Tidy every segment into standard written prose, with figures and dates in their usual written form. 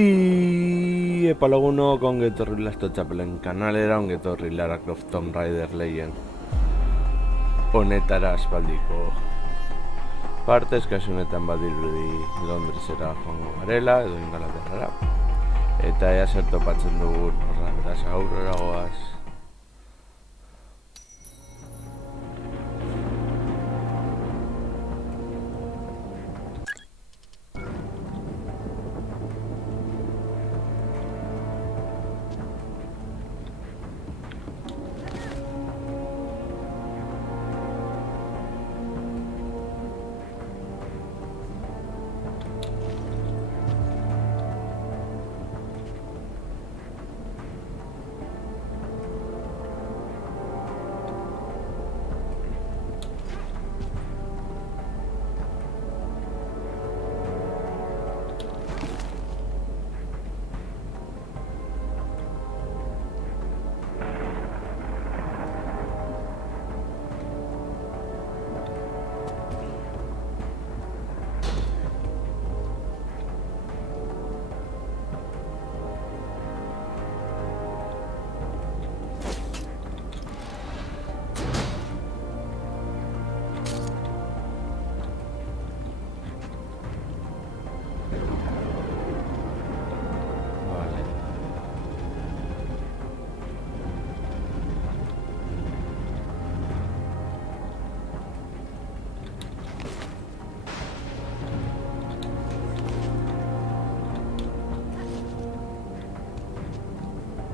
Epalaguno ongi Last Chapelen kanalera ongi Lara Croft Tomb Raider Legend honetara aspaldiko partez, kasu honetan badirudi Londresera joango garela edo Ingalaterrara eta ea zer topatzen dugun horra, beraz aurrera goaz.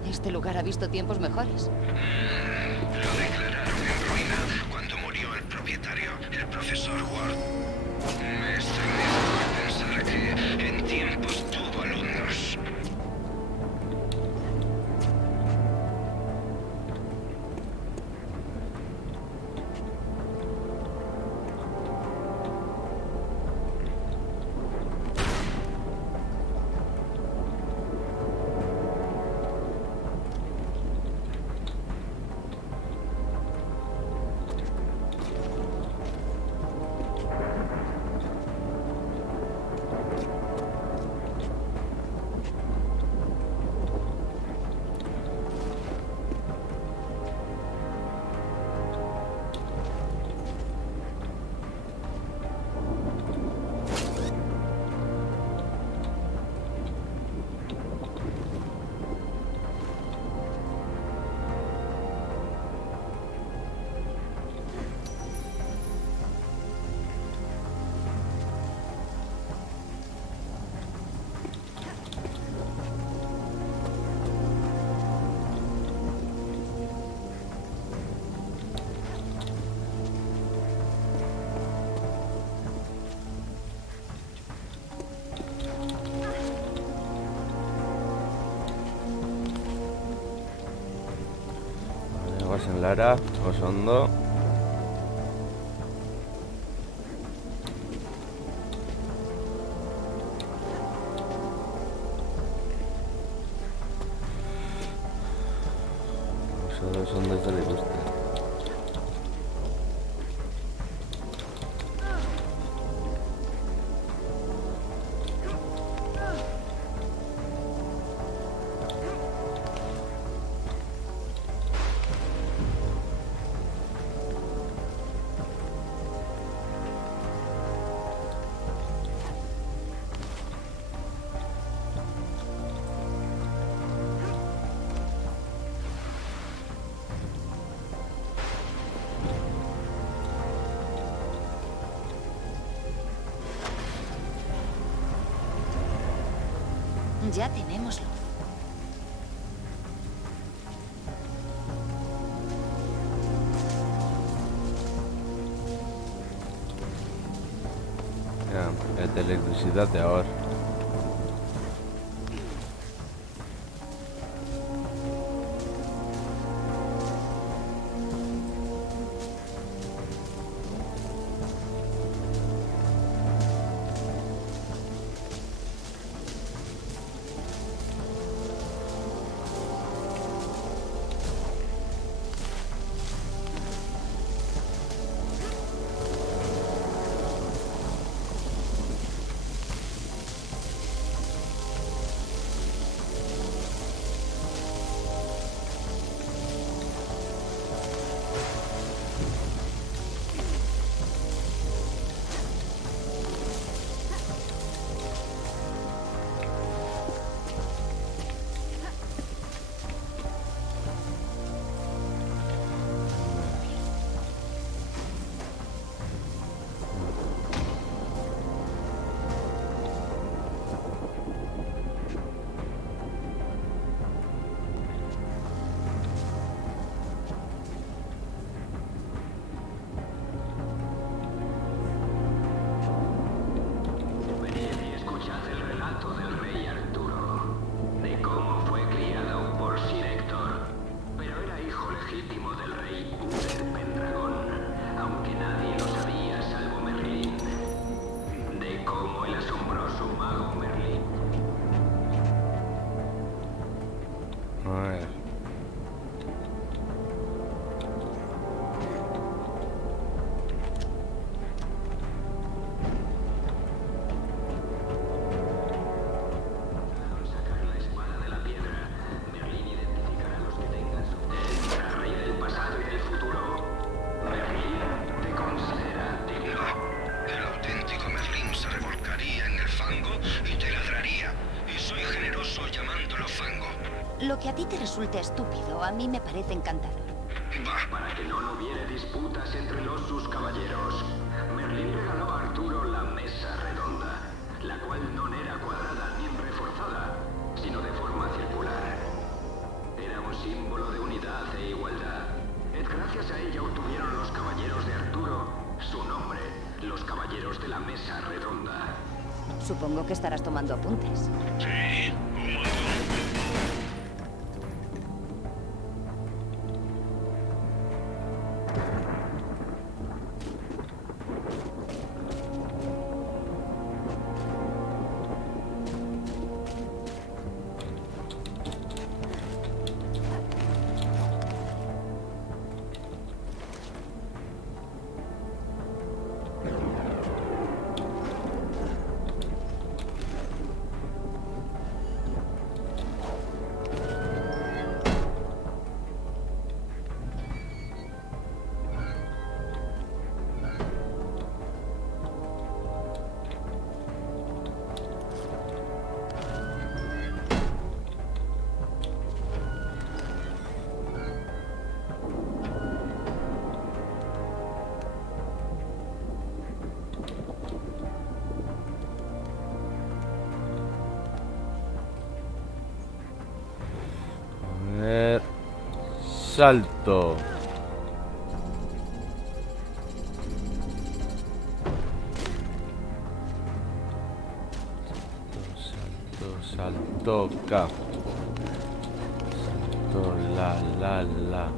Este lugar ha visto tiempos mejores. Lo declararon en ruina cuando murió el propietario, el profesor Ward. Me estremezco pensar que en tiempos tuvo alumnos. En Lara, oso ondo. Oso ondo ez dut ikusten. Ya tenemos luz. Ya, es de electricidad de ahora. resulte estúpido, a mí me parece encantador. Para que no hubiere disputas entre sus caballeros, Merlín regaló a Arturo la mesa redonda, la cual no era cuadrada ni reforzada, sino de forma circular. Era un símbolo de unidad e igualdad. Gracias a ella obtuvieron los caballeros de Arturo su nombre, los caballeros de la mesa redonda. Supongo que estarás tomando apuntes. Sí, un montón. Salto. Salto, K. Salto, la.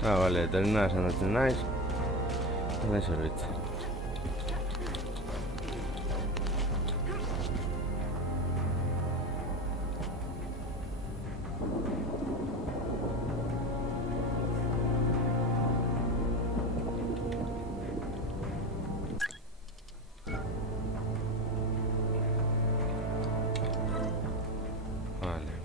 Ah, vale, determinadas nacionales. ¿Dónde se lo echa? Vale.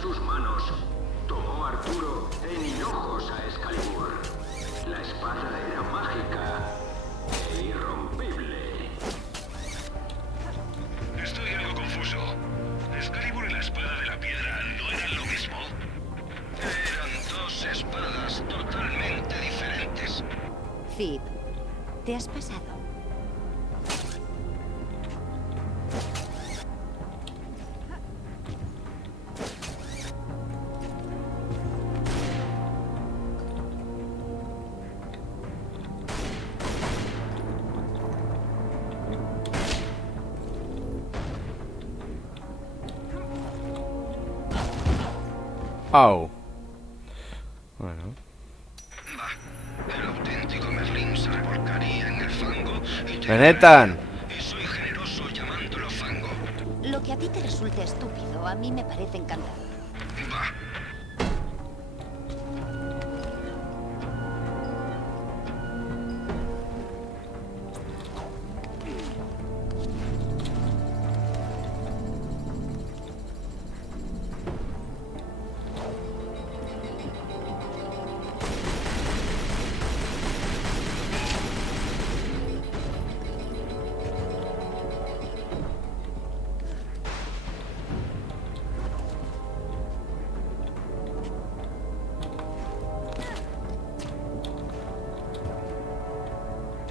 sus manos, tomó Arturo en hinojos a Excalibur. La espada era mágica e irrompible. Estoy algo confuso. ¿Excalibur y la espada de la piedra no eran lo mismo? Eran dos espadas totalmente diferentes. Cid, te has pasado. Au. Bueno. El auténtico Merlín se revolcaría en el fango y te... ¡Venetan! Y soy generoso llamándolo fango. Lo que a ti te resulte estúpido, a mí me parece encantador. Bah.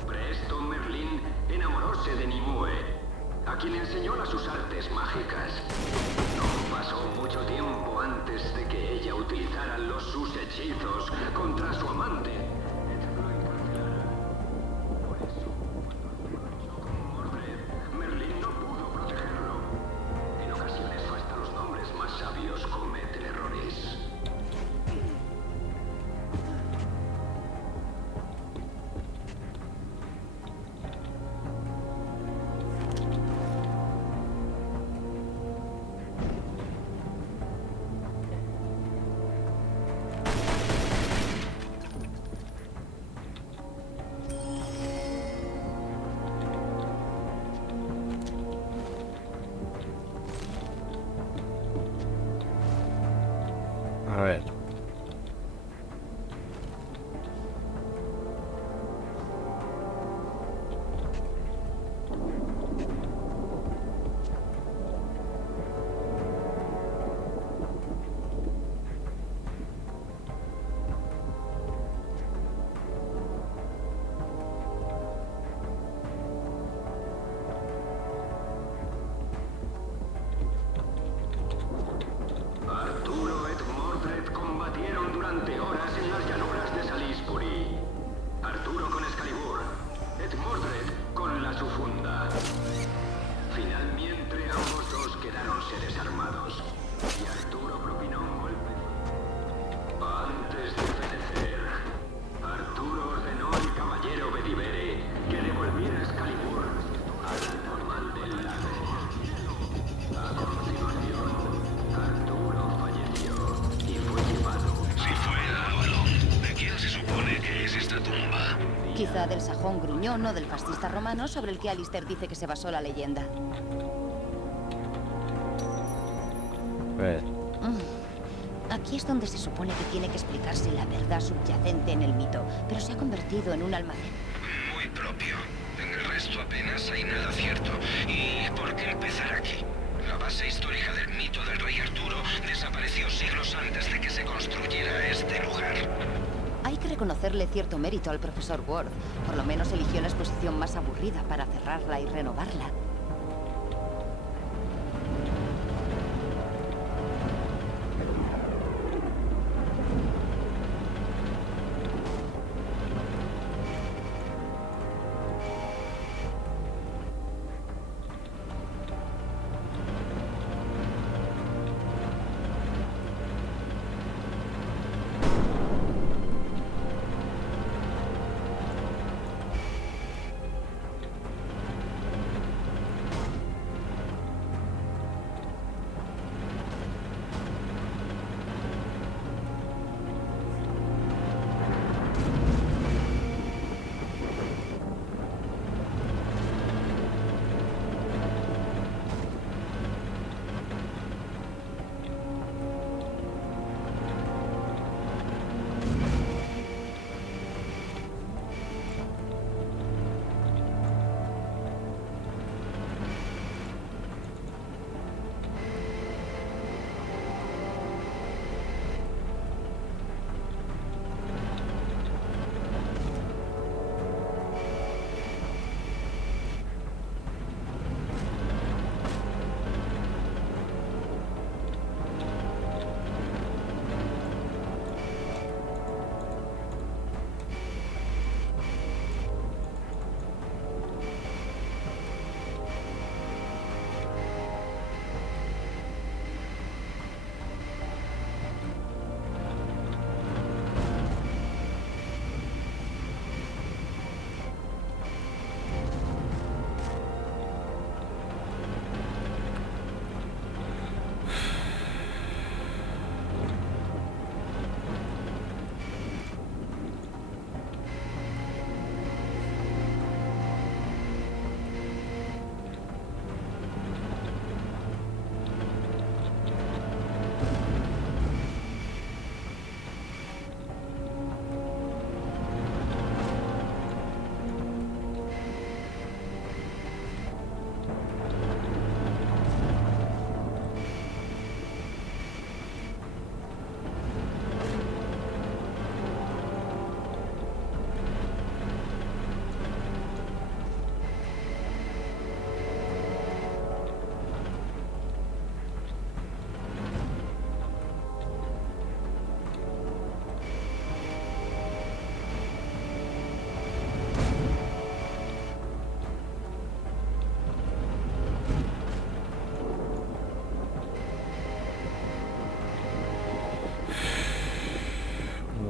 Presto Merlín enamoróse de Nimue, a quien enseñó sus artes mágicas. No pasó mucho tiempo antes de que ella utilizara sus hechizos contra su amante. Lo encarcelara. Por eso, cuando luchó con Mordred, Merlín no pudo protegerlo. En ocasiones hasta los hombres más sabios cometen errores. A ver. Arturo et Mordred combatieron durante horas en las llanuras de Salisbury. Arturo con Excalibur, et Mordred con la Sufunda. Finalmente ambos dos quedaronse desarmados y Arturo propinó un golpe. Antes de perecer, Arturo ordenó al caballero Bedivere que devolviera Excalibur al normal del lago. A continuación, Arturo falleció y fue llevado. Si fue a Avalon, ¿de quién se supone que es esta tumba? Quizá del sajón gruñón o del fascista romano sobre el que Alistair dice que se basó la leyenda. A ver. Aquí es donde se supone que tiene que explicarse la verdad subyacente en el mito, pero se ha convertido en un almacén. Muy propio. En el resto apenas hay nada cierto. ¿Y por qué empezar aquí? La base histórica del mito del rey Arturo desapareció siglos antes de que se construyera este lugar. Hay que reconocerle cierto mérito al profesor Ward. Por lo menos eligió la exposición más aburrida para cerrarla y renovarla.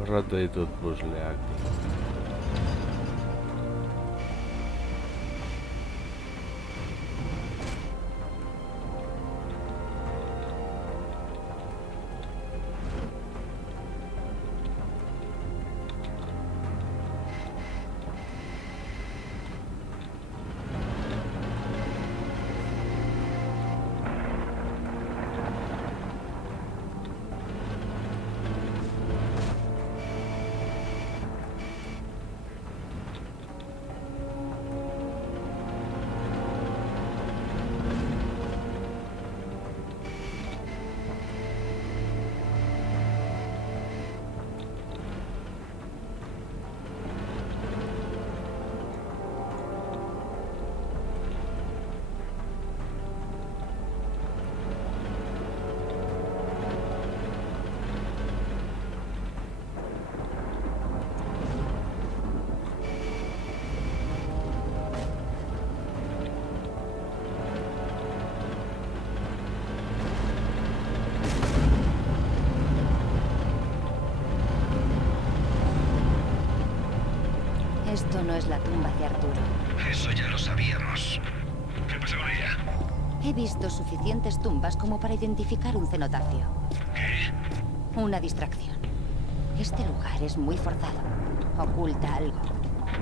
Errotu ditut puzzleak. Esto no es la tumba de Arturo. Eso ya lo sabíamos. ¿Qué pasa con ella? He visto suficientes tumbas como para identificar un cenotafio. ¿Qué? Una distracción. Este lugar es muy forzado. Oculta algo.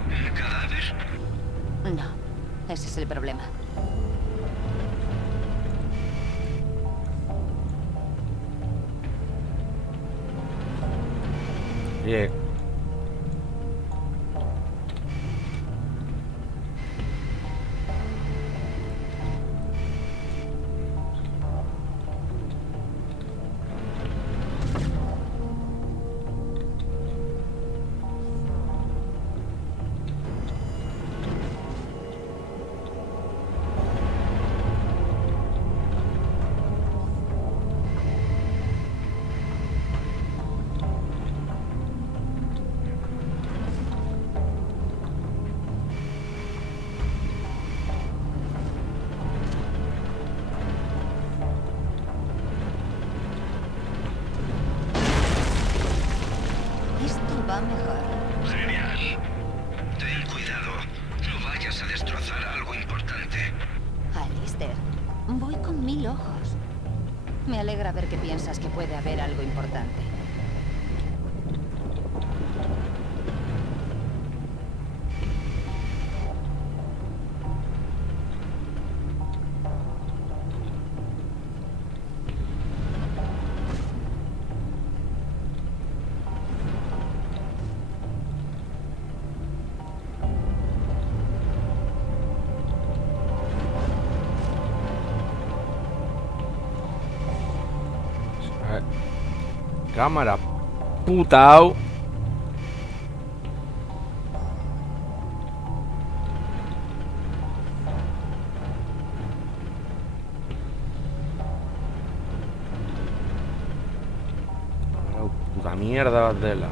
¿Un cadáver? No, ese es el problema. Bien. Esto va mejor. Genial. Ten cuidado. No vayas a destrozar algo importante. Alistair, voy con 1000 ojos. Me alegra ver que piensas que puede haber algo importante. Cámara putao. Puta mierda de la.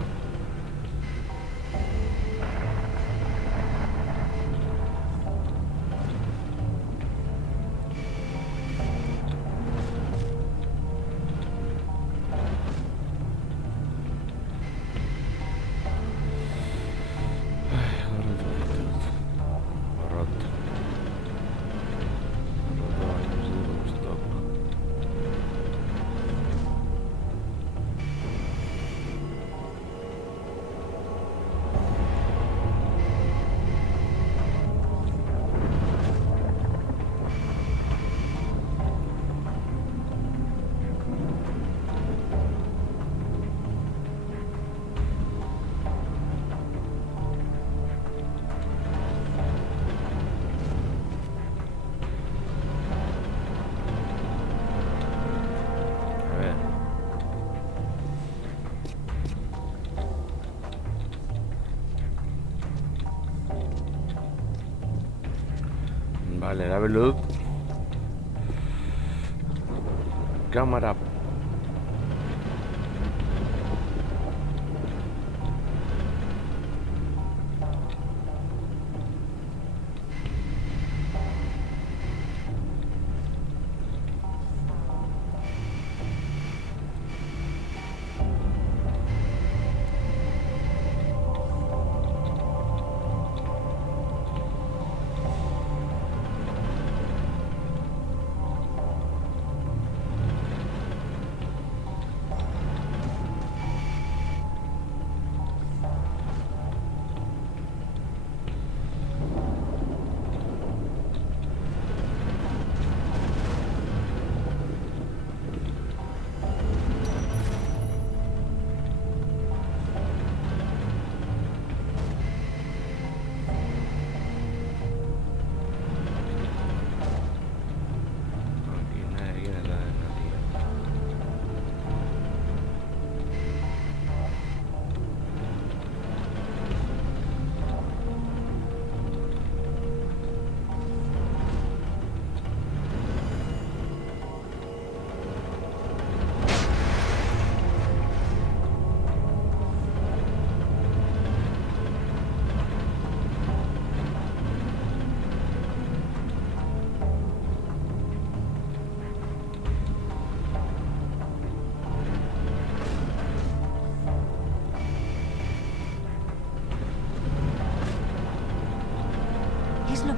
Vale, dame luz. Cámara.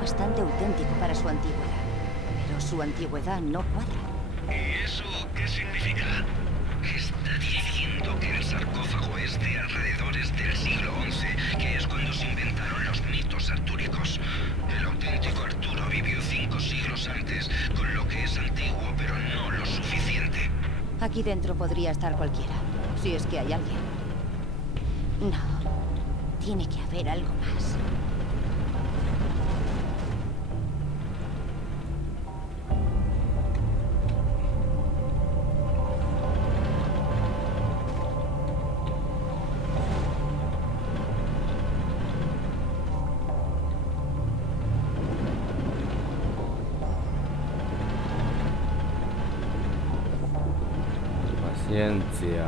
bastante auténtico para su antigüedad. Pero su antigüedad no cuadra. ¿Y eso qué significa? Está diciendo que el sarcófago es de alrededores del siglo XI, que es cuando se inventaron los mitos artúricos. El auténtico Arturo vivió 5 siglos antes, con lo que es antiguo, pero no lo suficiente. Aquí dentro podría estar cualquiera, si es que hay alguien. No, tiene que haber algo más. Paciencia.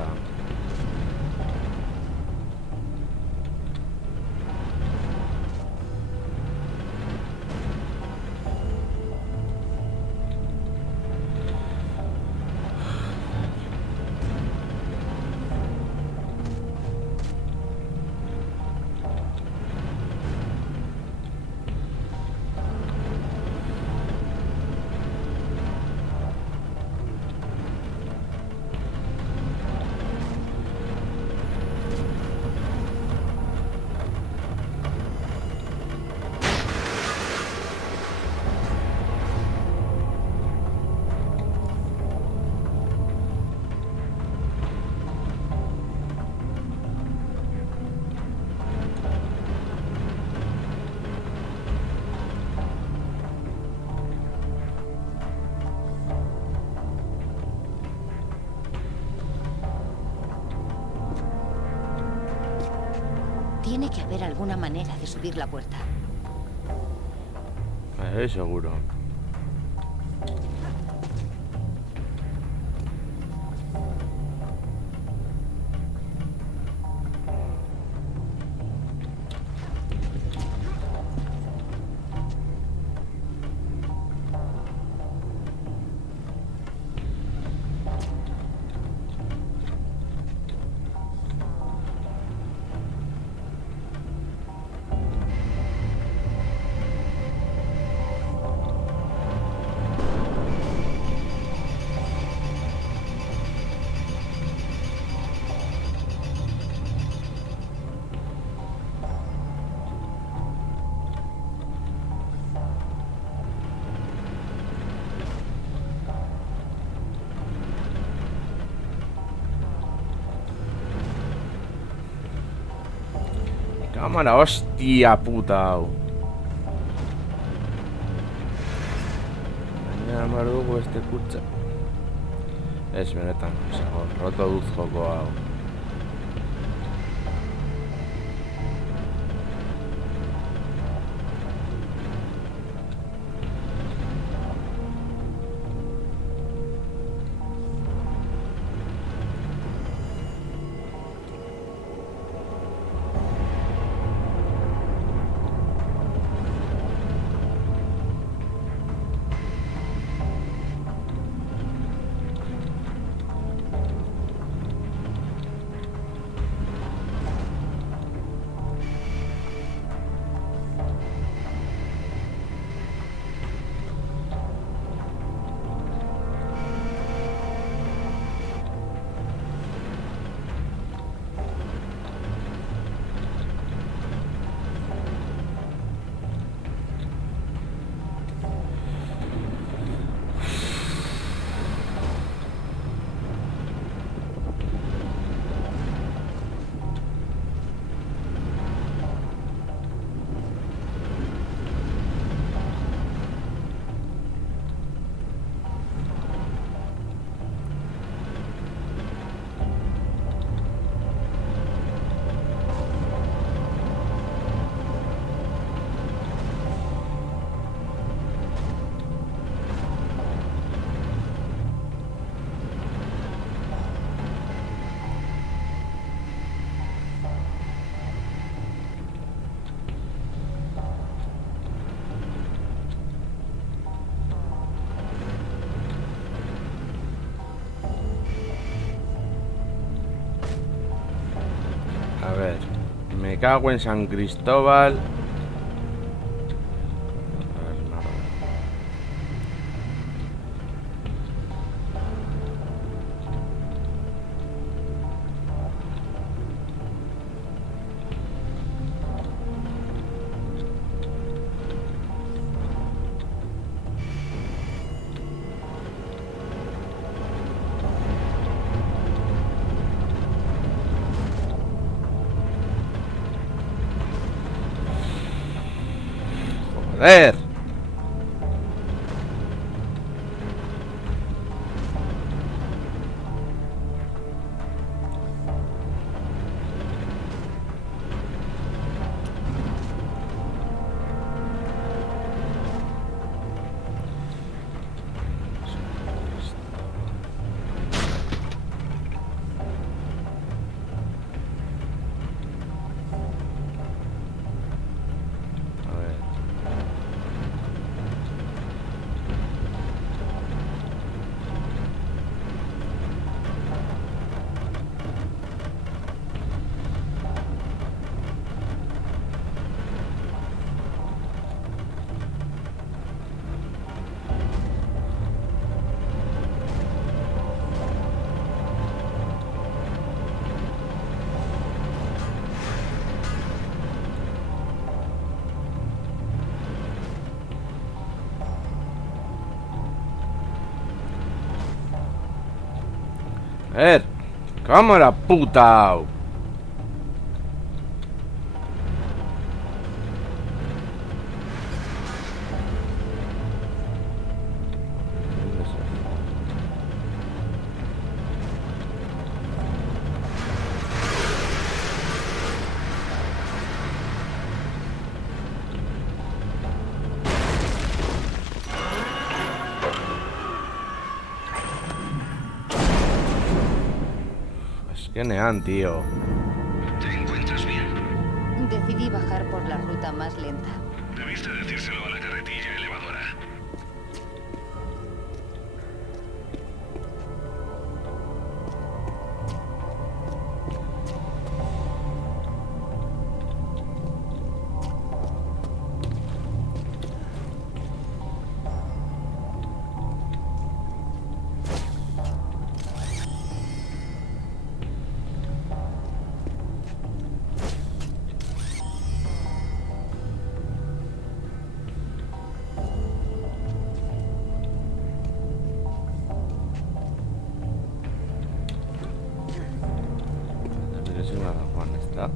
Tiene que haber alguna manera de subir la puerta. Seguro. Cámara, hostia puta. Baina hamar dugu beste kutsa. Ez benetan, roto dut joko hau. A ver, me cago en San Cristóbal. Joder. A ver. A ver, cámara puta. Es que nean, tío. ¿Te encuentras bien? Decidí bajar por la ruta más lenta. Debiste decírselo a la carretilla elevadora. Desde que soy una Juan está.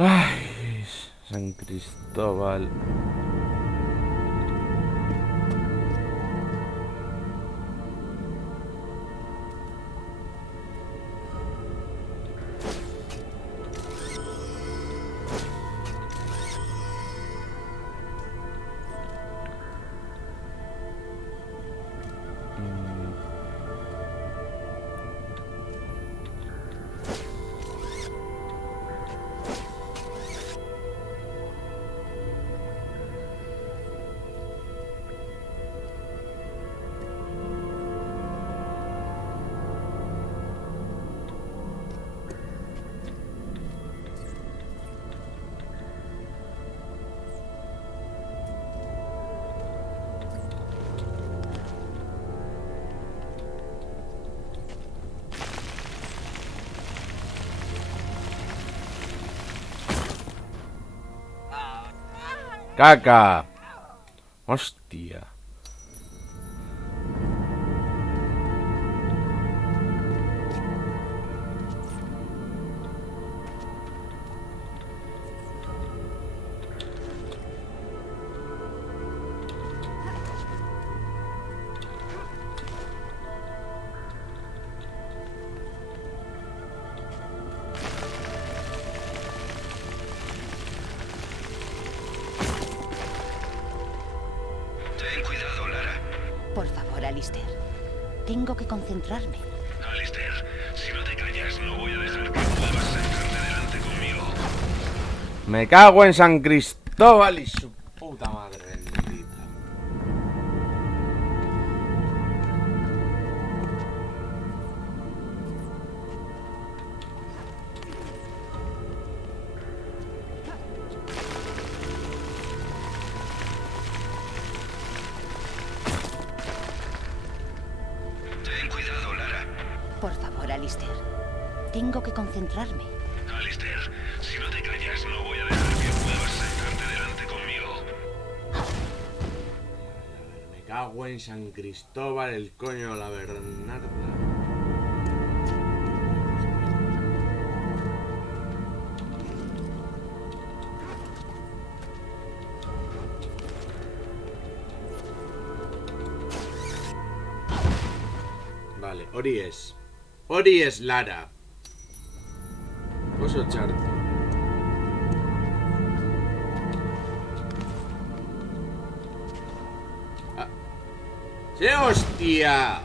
Ay, San Cristóbal. ¡Caca! ¡Hostia! Ten cuidado, Lara. Por favor, Alistair. Tengo que concentrarme. Alistair, si no te callas, no voy a dejar que vuelvas a sentarte delante conmigo. Me cago en San Cristóbal y su puta madre bendita. Ten cuidado, Lara. Por favor, Alistair. Tengo que concentrarme. Alistair, si no te callas, no voy a dejar que puedas sentarte delante conmigo. Me cago en San Cristóbal, el coño de la Bernarda. Vale, Ori es Lara. Oso Charto. Ah. ¡Sí, hostia!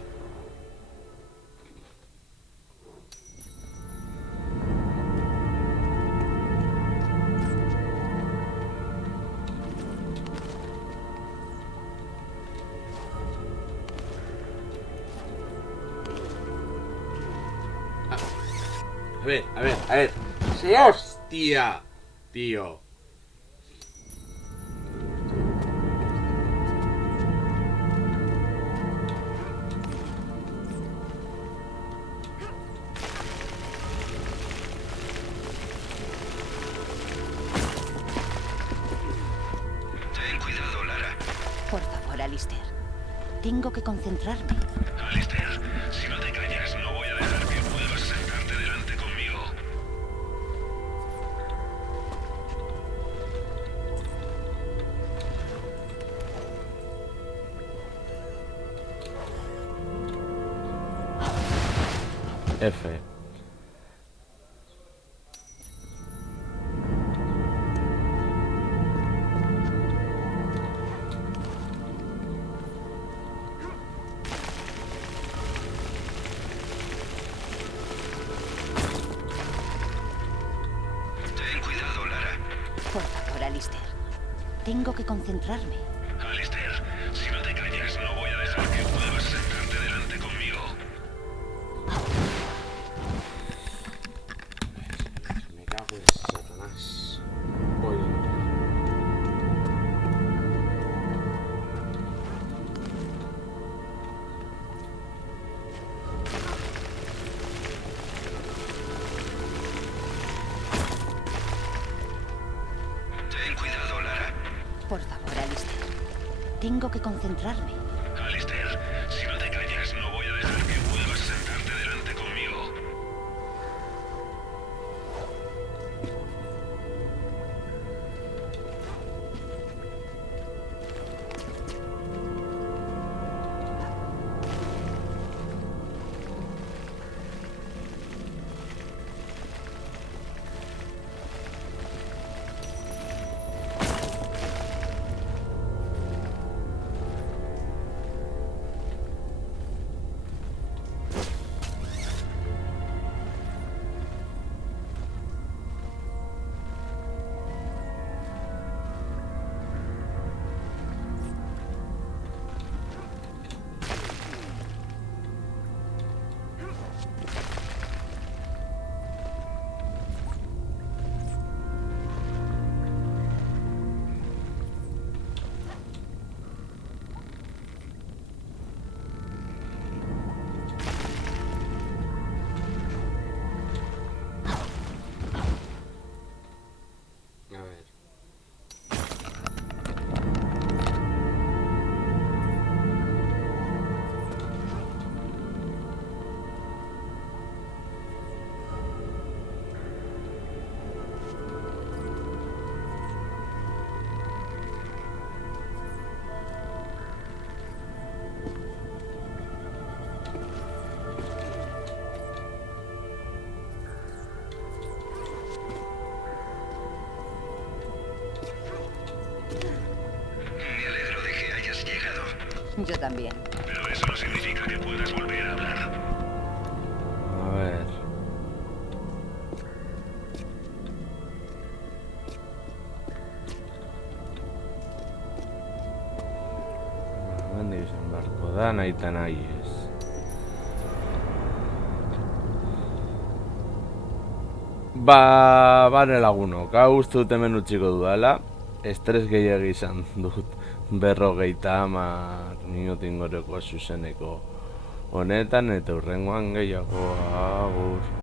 A ver. ¡Sí, hostia! Tío. Ten cuidado, Lara. Por favor, Alistair. Tengo que concentrarme. Alistair, si no te callas, no voy a dejar que puedas sentarte delante conmigo. F. Ten cuidado, Lara. Por favor, Alistair. Tengo que concentrarme. Alistair, si no te callas, no voy a dejar que puedas sentarte delante conmigo. Me cago en Satanás. Voy. Ten cuidado, Lara. Por favor, Alistair. Tengo que concentrarme. Alistair, si no te callas, no voy a dejar que puedas sentarte delante conmigo. A ver. Me alegro de que hayas llegado. Yo también. Pero eso no significa que puedas volver a hablar. A ver. da nahi eta nahi ez. Bane lagunok, hau uste dut hemen utziko dudala. Estres gehiago izan dut 50 minutu ingoreko zuzeneko honetan, eta hurrengoan gehiago agur.